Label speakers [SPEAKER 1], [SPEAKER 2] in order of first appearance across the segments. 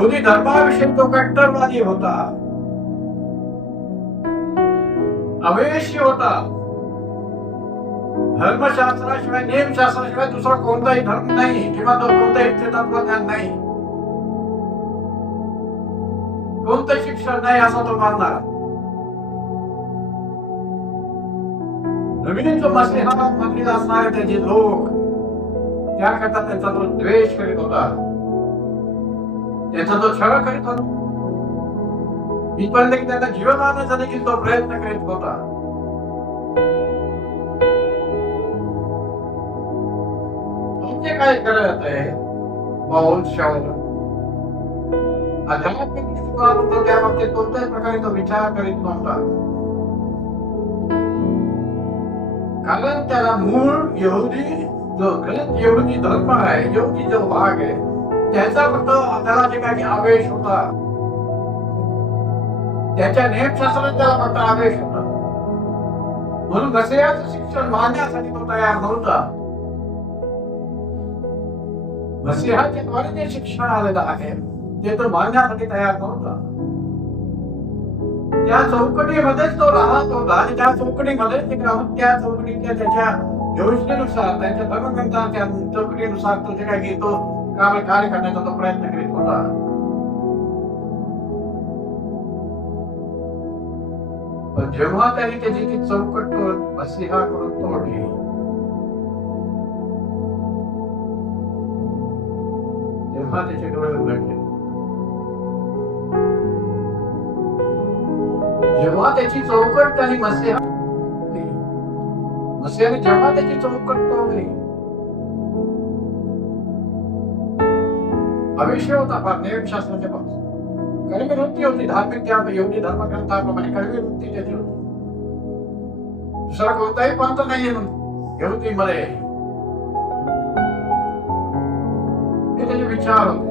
[SPEAKER 1] यहुदी धर्माविषयी तो कट्टरवादी होता। अवेश्य होता। धर्मशास्त्राशिवाय नियमशास्त्राशिवाय दुसरा कोणताही धर्म नाही किंवा तो कोणताही तत्वज्ञान नाही. कोणतं शिक्षण नाही असा तो मानणार. नवीन जो मसीहा मंदिर असणारे त्याचे लोक त्याकरता त्यांचा तो द्वेष करीत होता. त्याचा तो छळ करीत होता. इथपर्यंत की त्यांना जीवनाचा देखील तो प्रयत्न करीत होता. तुमचे काय करत आहे बाहुल शाहू? आध्यात्मिक दृष्टिकोनातून तो त्या बाबतीत कोणत्याही प्रकारे तो विचार करीत नव्हता. कारण त्याला मूळ यहुदी जो ग्रंथ यहुदी धर्म आहे यहुदी जो भाग आहे त्याचा फक्त त्याला जे काही आवेश होता त्याच्या नियमशास्त्रात त्याला फक्त आवेश होता. म्हणून मसिहाचं शिक्षण मानण्यासाठी तो तयार नव्हता. मसिहाच्या द्वारे जे शिक्षण आलेलं आहे ते तो मानण्यासाठी तयार नव्हता. त्या चौकटीमध्येच तो राहत होता आणि त्या चौकटीमध्येच ते राहून त्या चौकटीच्या त्याच्या योजनेनुसार त्यांच्या धर्मग्रंथाच्या चौकटीनुसार तो जे काही घेतो कार्य कार्य करण्याचा तो प्रयत्न करीत होता. पण जेव्हा त्याने त्याची ती चौकट तो मसिहा करून तोडली तेव्हा त्याचे डोळे उघडले. जेव्हा त्याची चौकट त्याने मसिहा मसिहाने जेव्हा त्याची चौकट तोडली भविष्य होता फार नियमशास्त्राच्या बाबतीत कळवी वृत्ती होती धार्मिक त्या एवढी धर्मग्रंथाप्रमाणे कळवी वृत्ती त्याची होती. दुसरा कोणताही पंथ नाहीये यहुदी मध्ये हे त्याचे विचार होते.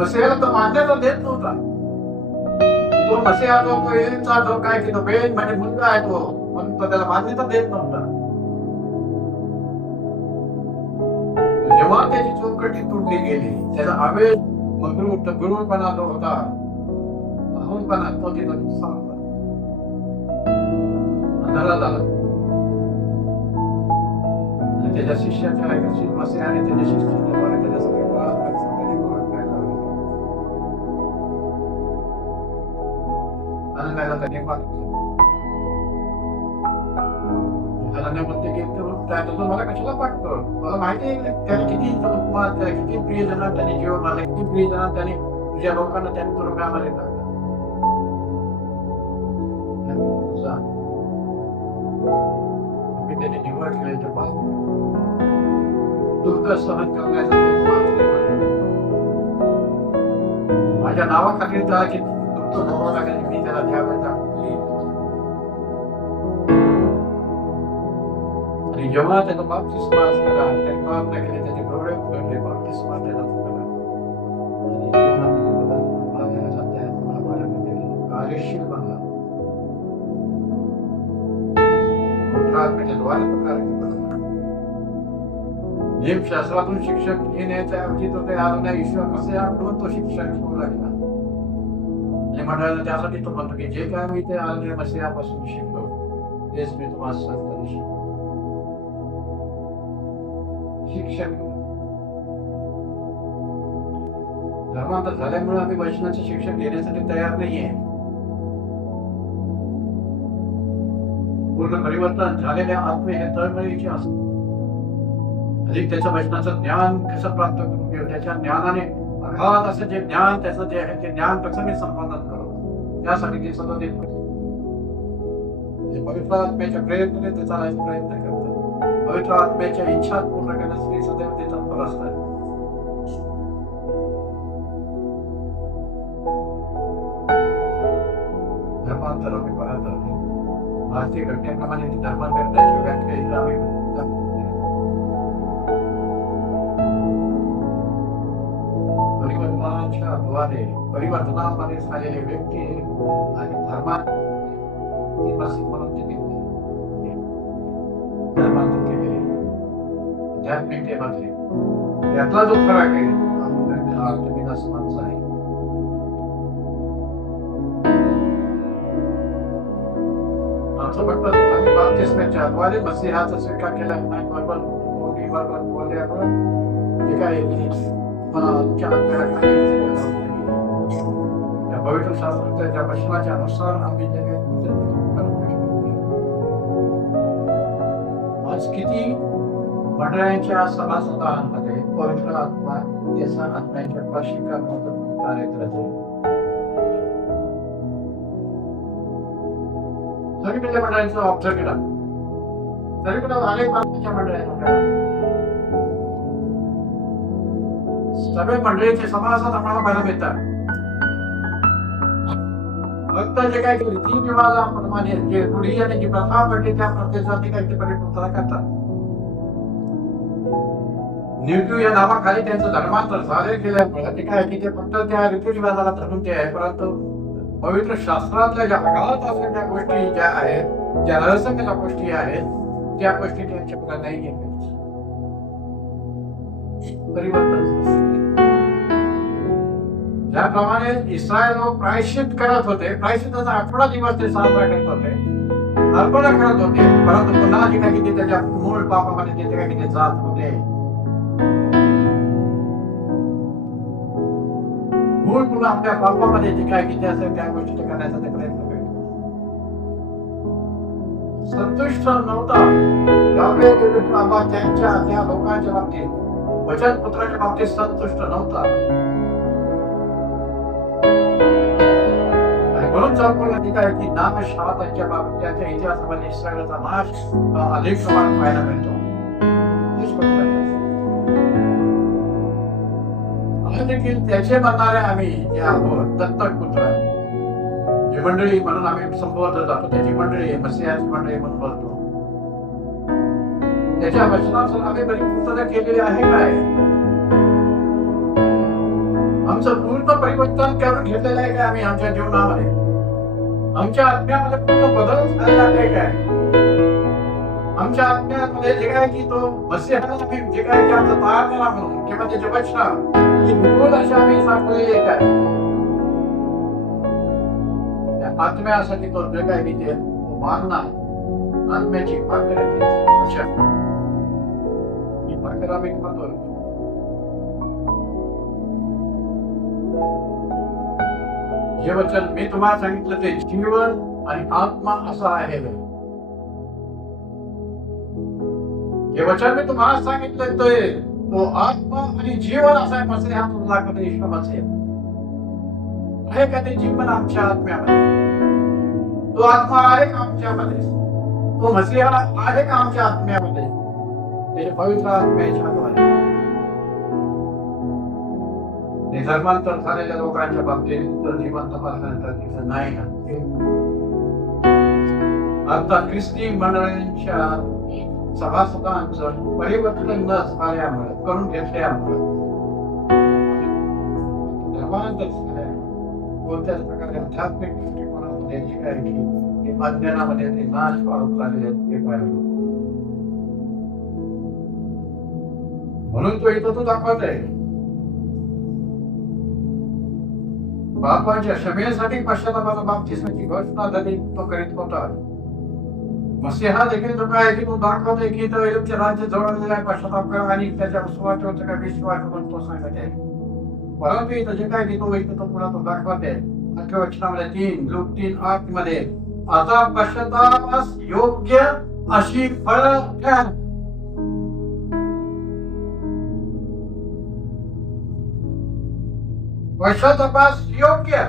[SPEAKER 1] मसिहाला तो मान्यता देत नव्हता. तो मसिहा आलो तो येईलचा जो काय की तो बेन म्हणजे मुलगा आहे तो. म्हणून तो त्याला मान्यता देत नव्हता. जेव्हा त्याची चौकटी तुटली गेली त्याचा आवेश मगरूर गुरुपणा जो होता अहमपणा तो तिथं संपला अंधारा झाला आणि त्याच्या शिष्याच्या एका शिष्य मसिहाने त्याच्या शिष्याच्या द्वारे त्याच्यासाठी प्रार्थना त्याने ओळखायला त्याने पाठवलं आनंद तर तो मला कशाला पाठतो मला माहिती आहे त्याने किती तुम्हाला किती प्रिय जणांना त्याने जीवन मारले किती प्रिय जणांना त्याने तुझ्या लोकांना त्याने तुरुंगामध्ये टाकलं त्याने निवड केले तर पाहतो दुःख सहन करण्यासाठी माझ्या नावाखाली त्याला किती दुःख भरावं लागेल मी त्याला त्यावेळेस आणि जेव्हा त्याचा बाप्तिस्मा असताना त्याने प्रार्थना केली त्याचे डोळे उघडले बाप्तिस्मा त्याला कार्यशील बनला द्वारे शिक्षक घेण्याच्या ऐवजी तो ते आलो नाही ईश्वर असे आठवून तो शिक्षण घेऊ लागला आणि मंडळाला त्यासाठी तो म्हणतो की जे काय मी ते आले मसियापासून शिकलो तेच मी तुम्हाला सांगतो शिक्षक. शिक्षण धर्मांतर झाल्यामुळे आम्ही वचनाचे शिक्षण घेण्यासाठी तयार नाहीये. पूर्ण परिवर्तन झालेल्या आत्मे हे तळमळीचे असते अधिक त्याच्या वचनाचं ज्ञान कसं प्राप्त करून घेऊ? त्याच्या ज्ञानाने अघात असं जे ज्ञान त्याचं जे आहे ते ज्ञान कसं मी संपादन करू. त्यासाठी ते सतत एक पवित्र आत्म्याच्या प्रयत्नाने ते चालायचा प्रयत्न करतात पवित्र आत्म्याच्या इच्छा पूर्ण करण्यासाठी सदैव ते तत्पर असतात धर्मांतर आम्ही पाहत आहोत भारतीय घटनेप्रमाणे धर्मांतराची व्याख्या इथं आम्ही परिवर्तनाच्या द्वारे परिवर्तनामध्ये झालेले व्यक्ती आणि धर्मात म्हणून ते धर्मांतर केलेले आध्यात्मिकतेमध्ये त्यातला जो फरक आहे अर्थविनाश माणसं आहे आमचं फक्त आम्ही बाप्तिस्माच्या द्वारे मसीहाचा स्वीकार केला नाही बरोबर दोन्ही बरोबर बोलल्यामुळे जे काय आहे की मला आमच्या आत्म्याला काही ते त्या पवित्र शास्त्राच्या ज्या वचनाच्या अनुसार आम्ही जे काही आज किती मंडळांच्या सभासदांमध्ये पवित्र आत्मा त्याचा आत्म्याच्या पाशी करण्याचं कार्य करत आहे. सगळीकडे मंडळांचा ऑब्झर्व केला सगळीकडे अनेक बाबतीच्या मंडळांना सगळे मंडळीचे सभासद आम्हाला पाहायला मिळतात. फक्त जे काही रीती रिवाजाप्रमाणे जे रूढी आणि जी प्रथा पडली त्या प्रथेचा ते काही परिपूर्तता करतात. न्यूट्यू या नावाखाली त्यांचं धर्मांतर झाले गेल्यामुळे ते काय की ते फक्त त्या रीतिरिवाजाला धरून ते आहे परंतु पवित्र शास्त्रातल्या ज्या अगाध असलेल्या गोष्टी ज्या आहेत ज्या रहस्यमय गोष्टी आहेत त्या गोष्टी त्यांच्याकडे नाही घेतल्या परिवर्तन ज्याप्रमाणे इस्रायल लोक प्रायश्चित करत होते प्रायश्चिताचा आठवडा दिवस ते साजरा करत होते अर्पण करत होते परंतु पुन्हा किती त्याच्या मूळ पापामध्ये काही ते जात होते मूळ पुन्हा आपल्या बापामध्ये जे काय किती असेल त्या गोष्टी ते करण्याचा ते प्रयत्न करतो संतुष्ट नव्हता. बाबा त्यांच्या त्या लोकांच्या बाबतीत वचन पुत्राच्या बाबतीत संतुष्ट नव्हता. म्हणून संपूर्ण ठिकाणी की नाश हा त्यांच्या बाबतीत त्याच्या इतिहासामध्ये सगळ्याचा नाश अधिक प्रमाणात पाहायला मिळतो. आज देखील त्याचे बनणारे आम्ही जे आहोत दत्तक पुत्र. जी मंडळी म्हणून आम्ही संबोधत जातो त्याची मंडळी आहे मसियाची मंडळी म्हणून बोलतो. त्याच्या वचनाचं आम्ही परिपूर्तता केलेली आहे काय? आमचं पूर्ण परिवर्तन करून घेतलेलं आहे काय आम्ही आमच्या जीवनामध्ये? आमच्या आत्म्यामध्ये पूर्ण बदल झालेला आहे काय? आमच्या आत्म्यामध्ये जे काय की तो मसिहाला जे काय की आमचा तयार केला म्हणून किंवा त्याचे वचन ही बिलकुल अशी आम्ही साठवलेली काय त्या आत्म्यासाठी करतोय काय मी ते मानना आत्म्याची पाकर आहे ती वचन ही पाकर आम्ही खातो हे वचन मी तुम्हाला सांगितलं ते जीवन आणि आत्मा असा आहे. हे वचन मी तुम्हाला सांगितलं ते. तो आत्मा आणि जीवन असा आहे मसे हा तुझा कधी आहे का ते जीवन आमच्या आत्म्यामध्ये? तो आत्मा आहे का आमच्यामध्ये? तो मसीहा आहे का आमच्या आत्म्यामध्ये? त्याच्या पवित्र आत्म्याच्या द्वारे. ते धर्मांतर झालेल्या लोकांच्या बाबतीत तर जीवन तपासल्यानंतर तिथं नाही ना. आता ख्रिस्ती मंडळींच्या सभासदांचं परिवर्तन न झाल्यामुळे करून घेतल्यामुळे कोणत्याच प्रकारे आध्यात्मिक दृष्टिकोनामध्ये काय की अज्ञानामध्ये ते नाश पाळून ते पाहिलं. म्हणून तो इथं तो दाखवत आहे बापाच्या क्षमेसाठी पश्चातापाला बाप्तिस्माची घोषणा झाली तो करीत होता. मसीहा देखील तो काय की तो दाखवतोय की तो एलोपच्या राज्य जवळ आहे पश्चाताप करा आणि त्याच्या विश्वासावर काय विश्वास करून तो सांगत आहे. परंतु इथं जे काय घेतो तो इथं तो पुन्हा तो दाखवते आहे अख्ख्या वचनामध्ये तीन लोक तीन आठमध्ये आता पश्चातापास योग्य अशी फळ घ्या. पश्चातापास योग्य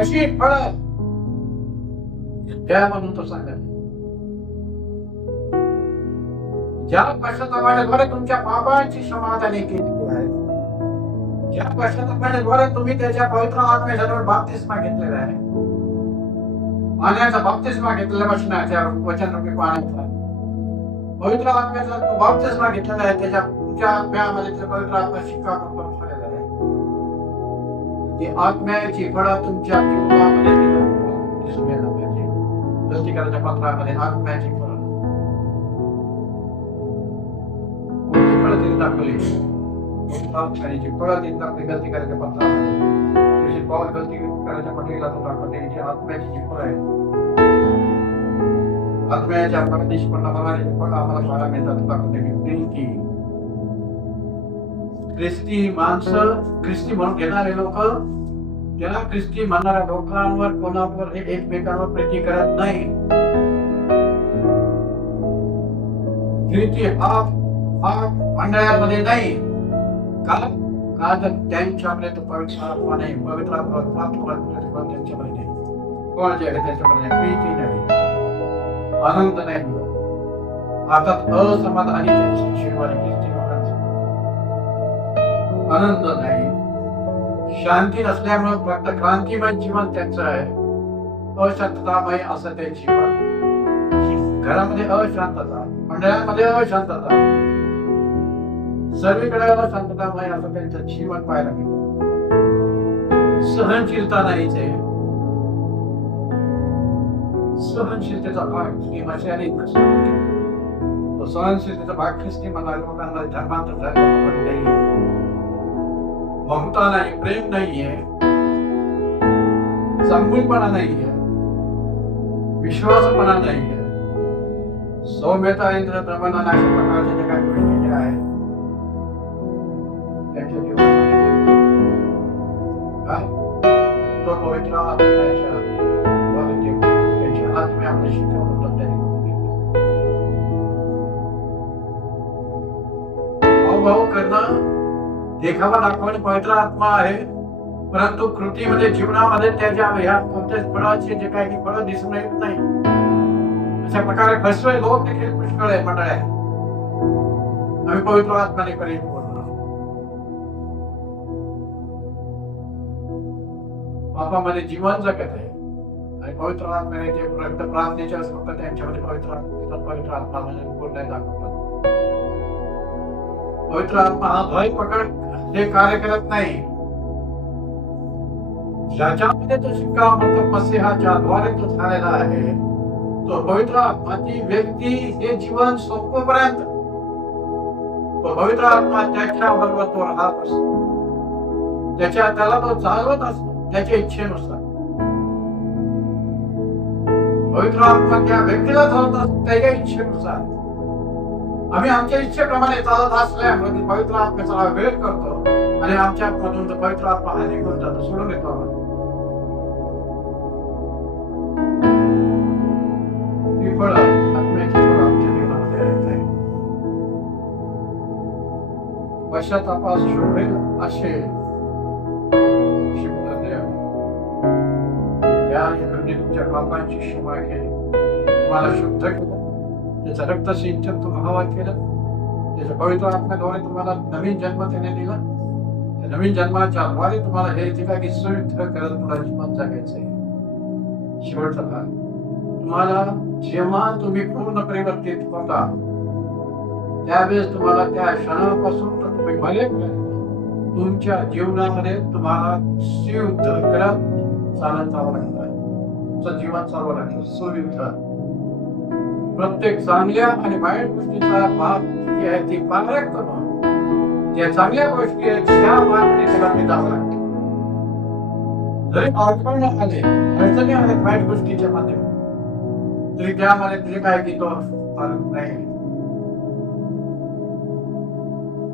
[SPEAKER 1] अशी फळ द्या म्हणून तो सांगत ज्या पश्चातापाच्याद्वारे तुमच्या पापांची समाधानी केली आहे ज्या पश्चातापाच्याद्वारे तुम्ही त्याच्या पवित्र आत्म्याच्या बाप्तिस्मा घेतलेला आहे पाण्याचा बाप्तिस्मा घेतलेला वचनाच्या वचन रूपी पाण्याचा पवित्र आत्म्याचा तो बाप्तिस्मा घेतलेला आहे त्याच्या तुमच्या आत्म्यामध्ये ते पवित्र आत्मा शिक्का करून झालेला आहे. ती आत्म्याची फळा तुमच्या जीवनामध्ये दिसून येणार प्रत्येकाच्या पत्रामध्ये आत्म्याची फळं कोणती फळं तिने दाखवली आणि जी फळं देतात आपली गलती करायच्या पत्रामध्ये जशी पाऊल गलती करायच्या पत्रिकेला तो दाखवते जी आत्म्याची जी आहे आत्म्याच्या परदेशपणाप्रमाणे जी आम्हाला पाहायला मिळतात दाखवते की प्रीती ख्रिस्ती माणसं ख्रिस्ती म्हणून घेणारे लोक त्याला ख्रिस्ती म्हणणाऱ्या लोकांवर कोणावर हे एकमेकांवर प्रीती करत नाही. प्रीती हा हा मंडळामध्ये नाही. कारण कारण तर त्यांच्याकडे तो पवित्र आत्मा नाही पवित्र प्राप्त होण्यासाठी पण त्यांच्याकडे नाही. कोणाच्या आहे त्यांच्याकडे प्रीती नाही. आनंद नाही. हातात असमाधानी त्यांची शिवाय ख्रिस्ती आनंद नाही. शांती नसल्यामुळे फक्त क्रांतिमय जीवन त्यांचं आहे. अशांततामय असं ते जीवन. घरामध्ये अशांतता मंडळामध्ये अशांतता. सर्वीकडे अशांततामय असं त्यांचं जीवन पाहायला मिळतं. सहनशीलता नाही ते सहनशीलतेचा भाग ही मशाली तो सहनशीलतेचा भाग ख्रिस्ती मला लोकांना धर्मांतर झाल्यामुळे नाही. ममता नहीं प्रेम नाहीये चांगुलपणा नाहीये विश्वासपणा नाहीये सौम्यता इंद्र दमन प्रकार अशा प्रकारच्या ज्या काही ज्या आहेत त्यांच्या? तो पवित्र देखावा दाखवणे पवित्र आत्मा आहे. परंतु कृतीमध्ये जीवनामध्ये त्याच्या ह्या कोणत्याच फळाचे जे काही फळ दिसून येत नाही. अशा प्रकारे फसवे लोक देखील पुष्कळ आहे मंडळ. आहे आम्ही पवित्र आत्माने करीत बोललो. पापामध्ये जीवन जगत आहे. आणि पवित्र आत्म्याने ते रक्त प्रार्थनेचे फक्त त्यांच्यामध्ये पवित्र पवित्र आत्मा म्हणजे पूर्ण दाखवतात. पवित्र आत्मा हा भय पकड ते कार्य करत नाही. ज्याच्यामध्ये तो शिक्का मतलब मसीहाच्या द्वारे तो झालेला आहे तो पवित्र आत्मा ती व्यक्ती हे जीवन सोपपर्यंत तो पवित्र आत्मा त्याच्या बरोबर तो राहत असतो. त्याच्या त्याला तो चालवत असतो त्याच्या इच्छेनुसार. पवित्र आत्मा त्या व्यक्तीला चालवत असतो त्याच्या इच्छेनुसार. आम्ही आमच्या इच्छेप्रमाणे चालत असल्यामुळे म्हणजे पवित्र आत्म्याचा वेळ करतो आणि आमच्या मधून पवित्र आत्मा हा निघून जातो सोडून येतो आम्हाला ही फळं आत्म्याची फळं आमच्या जीवनामध्ये आहेत आहे. पश्चातापास शोभेल असे शिकवलं द्यावे. त्या योजनेने तुमच्या पापांची क्षमा केली तुम्हाला शुद्ध केलं त्याचं रक्त सिंचन तुम्हाला हवा केलं. त्याचं पवित्र आत्म्याद्वारे तुम्हाला नवीन जन्म त्याने दिला. त्या नवीन जन्माच्या द्वारे तुम्हाला हे जे की सुयुद्ध करत तुम्हाला जीवन जगायचं आहे शेवटचा भाग. तुम्हाला जेव्हा तुम्ही पूर्ण परिवर्तित होता त्यावेळेस तुम्हाला त्या क्षणापासून तर तुम्ही भले तुमच्या जीवनामध्ये तुम्हाला सुयुद्ध करत चालत जावं लागणार तुमचं जीवन चालवं लागेल सुयुद्ध प्रत्येक चांगल्या आणि वाईट गोष्टीचा भाग जी आहे ती पांढऱ्या करून ज्या चांगल्या गोष्टी आहेत त्या मार्गाने त्याला ते जावं जरी अडचण आले अडचणी आहेत वाईट गोष्टीच्या माध्यमातून तरी त्यामध्ये तरी काय की तो फरक नाही.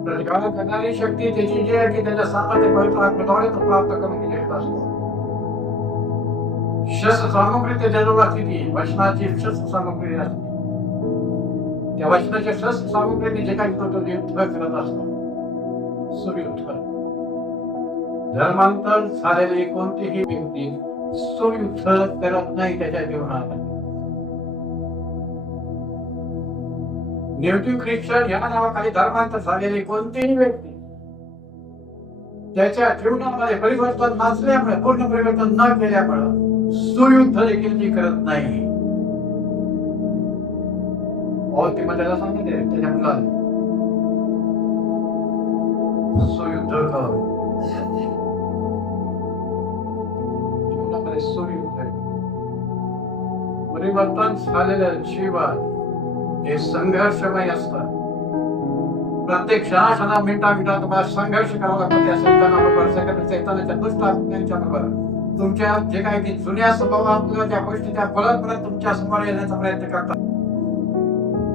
[SPEAKER 1] प्रतिकार करणारी शक्ती त्याची जी आहे की त्याच्या सामान्य पवित्र आत्म्याद्वारे तो प्राप्त करून घेत असतो. शस्त्र सामग्री त्याच्याजवळ असते ती वचनाची शस्त्र सामग्री असते. त्या वचनाचे शस्त्र सामग्रीने जे काही करतो ते करत असतो. सुयुद्ध धर्मांतर झालेली कोणतीही व्यक्ती सुयुद्ध करत नाही त्याच्या जीवनात. नेटिव्ह ख्रिश्चन या नावाखाली धर्मांतर झालेली कोणतीही व्यक्ती त्याच्या जीवनामध्ये परिवर्तन नसल्यामुळे पूर्ण परिवर्तन न केल्यामुळे सुयुद्ध देखील ती करत नाही. और ती त्याला सांगितले त्याच्या मुलाला सुयुद्ध कर जीवनामध्ये सुयुद्ध. परिवर्तन झालेलं जीवन हे संघर्षमय असतं. प्रत्येक क्षणा क्षणा मिनिटा मिनिटा तुम्हाला संघर्ष करावा लागतो. त्या सैतानाबरोबर सगळ्या सैतानाच्या दुष्ट आत्म्यांच्या बरोबर. तुमच्या जे काही की जुन्या स्वभावातल्या ज्या गोष्टी त्या परत परत तुमच्यासमोर येण्याचा प्रयत्न करतात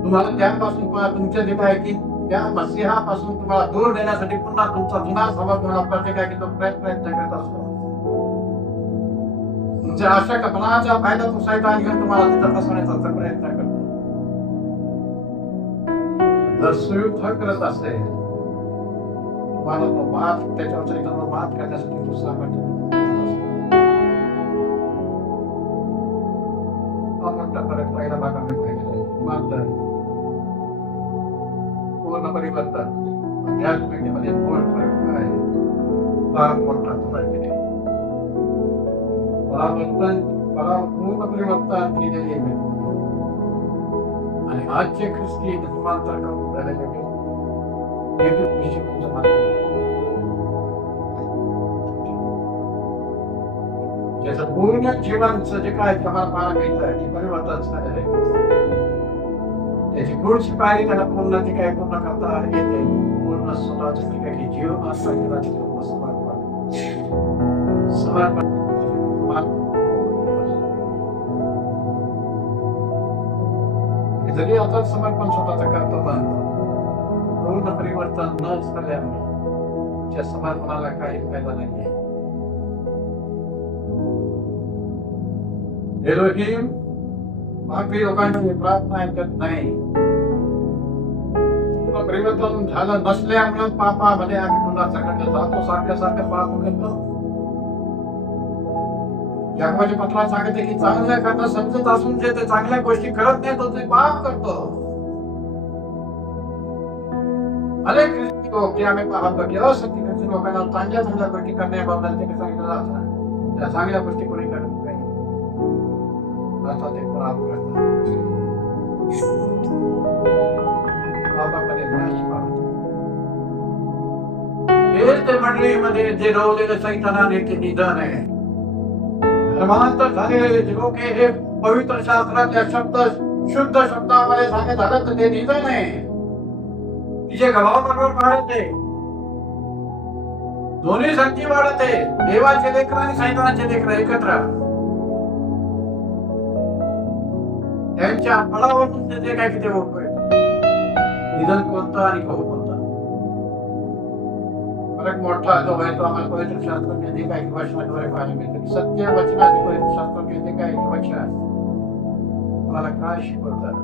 [SPEAKER 1] तुम्हाला त्यापासून तुमच्या जे आहे की त्या मसिहापासून तुम्हाला दूर नेण्यासाठी पुन्हा तुमचा जुना स्वभाव तुम्हाला प्रत्येक आहे की तो प्रयत्न प्रयत्न करत असतो. तुमच्या अशा कपनाचा फायदा तो सैतान घेऊन तुम्हाला तिथं फसवण्याचा प्रयत्न करतो. जर सुयुक्त करत असेल तुम्हाला तो मात त्याच्यावर मात करण्यासाठी तो सामर्थ्य आणि आजचे ख्रिस्ती धर्मांतर करून झालेले ज्याचं पूर्ण जीवनचं जे काय तुम्हाला पाहायला मिळतं की परिवर्तन झालेलं आहे त्याची पुढची पायरी त्याला पूर्ण ती काय पूर्ण करता येते पूर्ण स्वतःच ती काय की जीव असं केला समर्पण समर्पण जरी आता समर्पण स्वतःच करतो पूर्ण परिवर्तन न झाल्यामुळे त्या समर्पणाला काही फायदा नाही एलोहिम बाकी लोकांची प्रार्थना ऐकत नाही परिवर्तन झालं नसल्यामुळे पापामध्ये आम्ही पुन्हा सगळ्यांना जातो सारख्या सारख्या पाप करतो याकबाच्या पत्रात सांगते की चांगल्या करणं समजत असून जे ते चांगल्या गोष्टी करत नाही तो ते पाप करतो. अनेक ख्रिस्ती लोक जे आम्ही पाहतो की असत्य ख्रिस्ती लोकांना चांगल्या चांगल्या गोष्टी करण्याबाबत ते सांगितलं जातं त्या चांगल्या गोष्टी कोणी करत नाही. आता ते पाप करतात. पापामध्ये नाश पावतो. हेच ते मंडळीमध्ये जे रवलेलं सैतानाने ते निधन आहे. धर्मांतर झालेले जे लोक हे पवित्र शास्त्रातल्या शब्द शुद्ध शब्दामध्ये सांगत झालं तर ते निधन आहे. तिचे गभावाबरोबर वाढते. दोन्ही संख्यी वाढते. देवाचे लेकर आणि सैतानाचे लेकर एकत्र. त्यांच्या फळावरून ते जे काय किती निधन कोणतं आणि कोणतं फरक मोठा जो आहे तो आम्हाला पवित्र शास्त्र जे काही वचनाद्वारे पाहायला मिळते. सत्य वचनाने पवित्र शास्त्र जे काही वचन तुम्हाला काय शिकवतात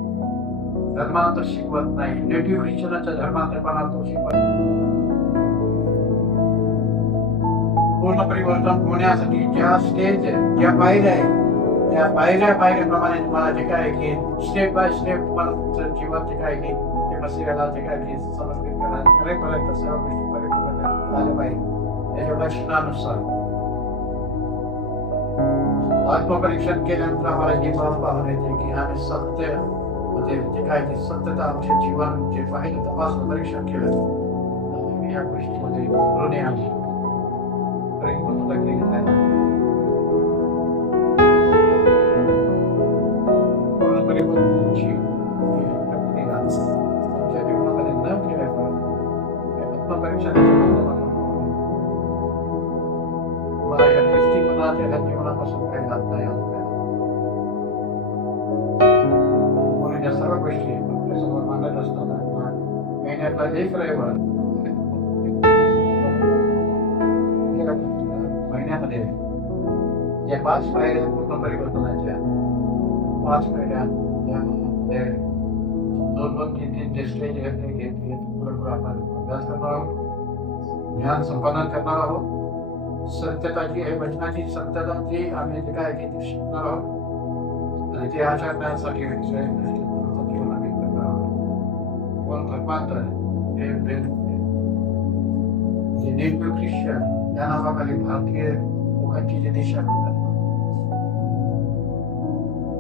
[SPEAKER 1] धर्मांतर शिकवत नाही. नेटिव्ह रिचनाच्या धर्मांतरपणा तो शिकवत पूर्ण परिवर्तन होण्यासाठी ज्या स्टेज ज्या पायऱ्या आहेत त्या पायऱ्या पायऱ्याप्रमाणे तुम्हाला जे काय की स्टेप बाय स्टेप तुम्हाला तुमचं जीवन जे काय की ते मसिराला जे काय की समर्पित करणार. खरेपर्यंत सर्व गोष्टी झाले पाहिजे त्याच्या लक्षणानुसार आत्मपरीक्षण केल्यानंतर आम्हाला हे भाव पाहून येते की आम्ही सत्य म्हणजे जे काय ते सत्यता आमचे जीवन जे पाहिजे तपासून परीक्षण केलं या गोष्टीमध्ये आम्ही एक महिन्यामध्ये ज्या पाच पायऱ्या पूर्ण परिवर्तनाच्या पाच पायऱ्या यामध्ये दोन दोन तीन तीन जे स्टेज आहेत ते आपण अभ्यास करणार आहोत ज्ञान संपादन करणार आहोत सत्यताची हे वचनाची सत्यताची आम्ही जे काय आहे शिकणार आहोत आणि ते आचरण्यासाठी विषय दृष्टिकोनाचं जीवन आम्ही करणार आहोत कोण धर्मांतर हे हे- जे नेटिव्ह ख्रिश्चन या नावाखाली भारतीय लोकांची जी दिशा होतात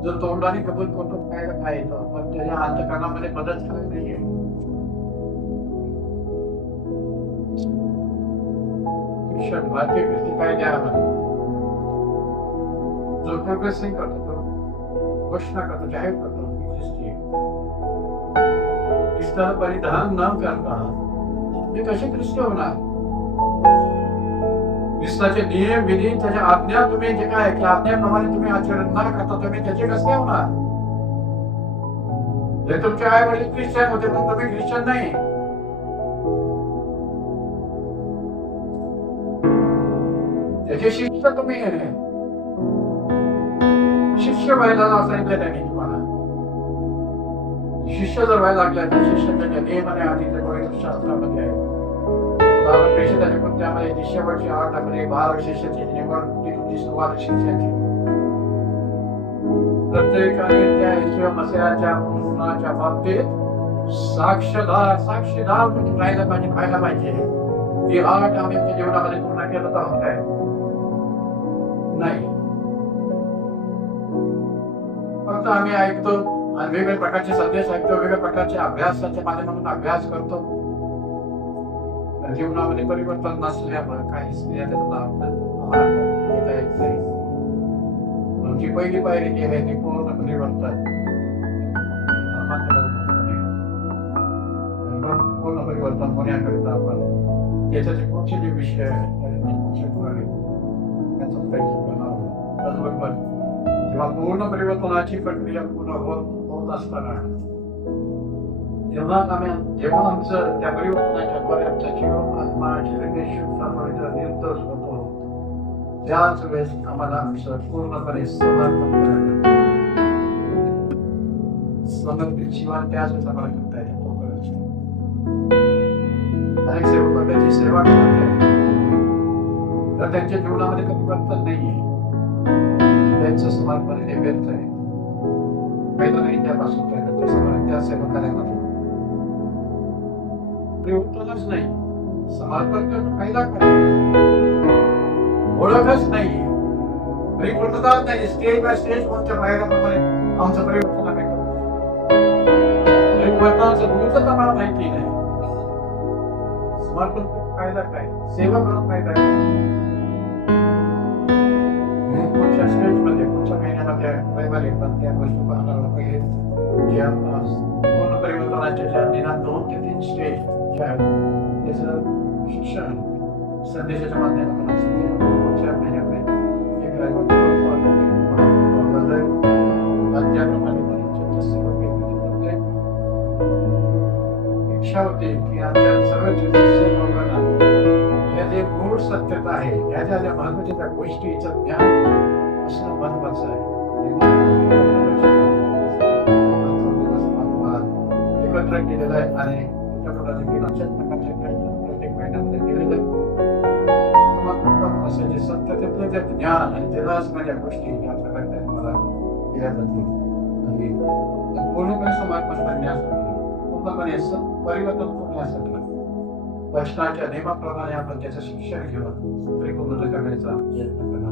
[SPEAKER 1] जर तोंडाने कबूल करतो काय काय येतं पण त्याच्या अंतकरणामध्ये मदत झाली नाहीये ख्रिश्चन भारतीय ख्रिस्ती कायद्यामध्ये जो प्रोग्रेसिंग करतो तो घोषणा करतो जाहीर करतो की ख्रिस्ती आहे. ख्रिस्ताला परिधान न करता तुम्ही कसे ख्रिस्त होणार? ख्रिस्ताचे नियम विधी त्याच्या आज्ञा तुम्ही जे काय की आज्ञाप्रमाणे तुम्ही आचरण न करता तुम्ही त्याचे कसे होणार? जे तुमचे आई वडील ख्रिश्चन होते पण तुम्ही ख्रिश्चन नाही. त्याचे शिष्य तुम्ही. शिष्य व्हायला सांगितलं त्यांनी. शिष्य जर व्हायला लागला तर शिष्य त्याच्या नियमाने आधी ते पवित्र शास्त्रामध्ये आहे. बारा पेशे त्याच्या कृत्यामध्ये ती शेवटची आठ आकडे बारा शिष्याची निवड ती तुमची सुरुवात शिष्याची. प्रत्येकाने त्या ईश्वर मसयाच्या पुनरुत्थानाच्या बाबतीत साक्षीदार साक्षीदार म्हणून राहायला पाहिजे व्हायला पाहिजे. ही आठ आम्ही आमच्या जीवनामध्ये पूर्ण केलं तर काय नाही. फक्त आम्ही ऐकतो आणि वेगवेगळ्या प्रकारचे संदेश ऐकतो वेगवेगळ्या प्रकारचे अभ्यासाच्या माध्यमातून अभ्यास करतो जीवनामध्ये परिवर्तन नसल्यामुळे काही स्त्रिया त्याचा घेता येत नाही म्हणून जी पहिली पायरी जी आहे ती पूर्ण परिवर्तन पूर्ण परिवर्तन होण्याकरिता आपण याचे जे पुढचे जे विषय आहेत त्याचे शिकवावे. त्याचा प्रयत्न करावा. किंवा पूर्ण परिवर्तनाची प्रक्रिया पूर्ण होत होत असताना तेव्हाच आम्ही जेव्हा आमचं त्या परिवर्तनाच्या द्वारे आमचा जीव आत्मा शरीर शुद्ध पवित्र निर्दोष होतो. त्याच वेळेस आम्हाला आमचं पूर्णपणे समर्पण करायला समर्पित जीवन त्याच वेळेस आम्हाला करता येते अनेक सेवा करत आहेत तर त्यांच्या जीवनामध्ये परिवर्तन नाहीये. त्यांचं समर्पण हे व्यर्थ आहे पहिलं नाही त्यापासून काय समर्पण त्या सेवकालयामध्ये परिवर्तनच नाही समर्पण करून फायदा काय ओळखच नाही परिवर्तनाच नाही स्टेज बाय स्टेज कोणत्या बाहेरप्रमाणे आमचं परिवर्तन आम्ही करतो परिवर्तनाचं गुरुच आम्हाला माहिती नाही समर्पण करून फायदा काय सेवा करून फायदा काय पुढच्या स्टेजमध्ये पुढच्या महिन्यामध्ये रविवारी पण त्या गोष्टी पाहणार पहिले ज्या पूर्ण परिवर्तनाच्या ज्या निदान दोन ते तीन स्टेज ज्या आहेत त्याचं शिक्षण संदेशाच्या माध्यमातून असते पुढच्या महिन्यामध्ये एक इच्छा होती की आमच्या सर्व लोकांना या जे मूळ सत्यता आहे या ज्या ज्या महत्त्वाच्या त्या गोष्टीचं ज्ञान असणं महत्वाचं आहे एकत्र केलेलं आहे आणि त्या प्रकारचे प्रत्येक महिन्यामध्ये केलेले असं जे सत्यतेतलं जे ज्ञान आणि ते रहस्यमय गोष्टी या प्रकारे मला दिल्या जातील आणि पूर्णपणे समर्पण करण्यासाठी पूर्णपणे परिवर्तन करण्यासाठी नियमाप्रमाणे आपण त्याचं शिक्षण घेऊन परिपूर्ण करण्याचा प्रयत्न करणार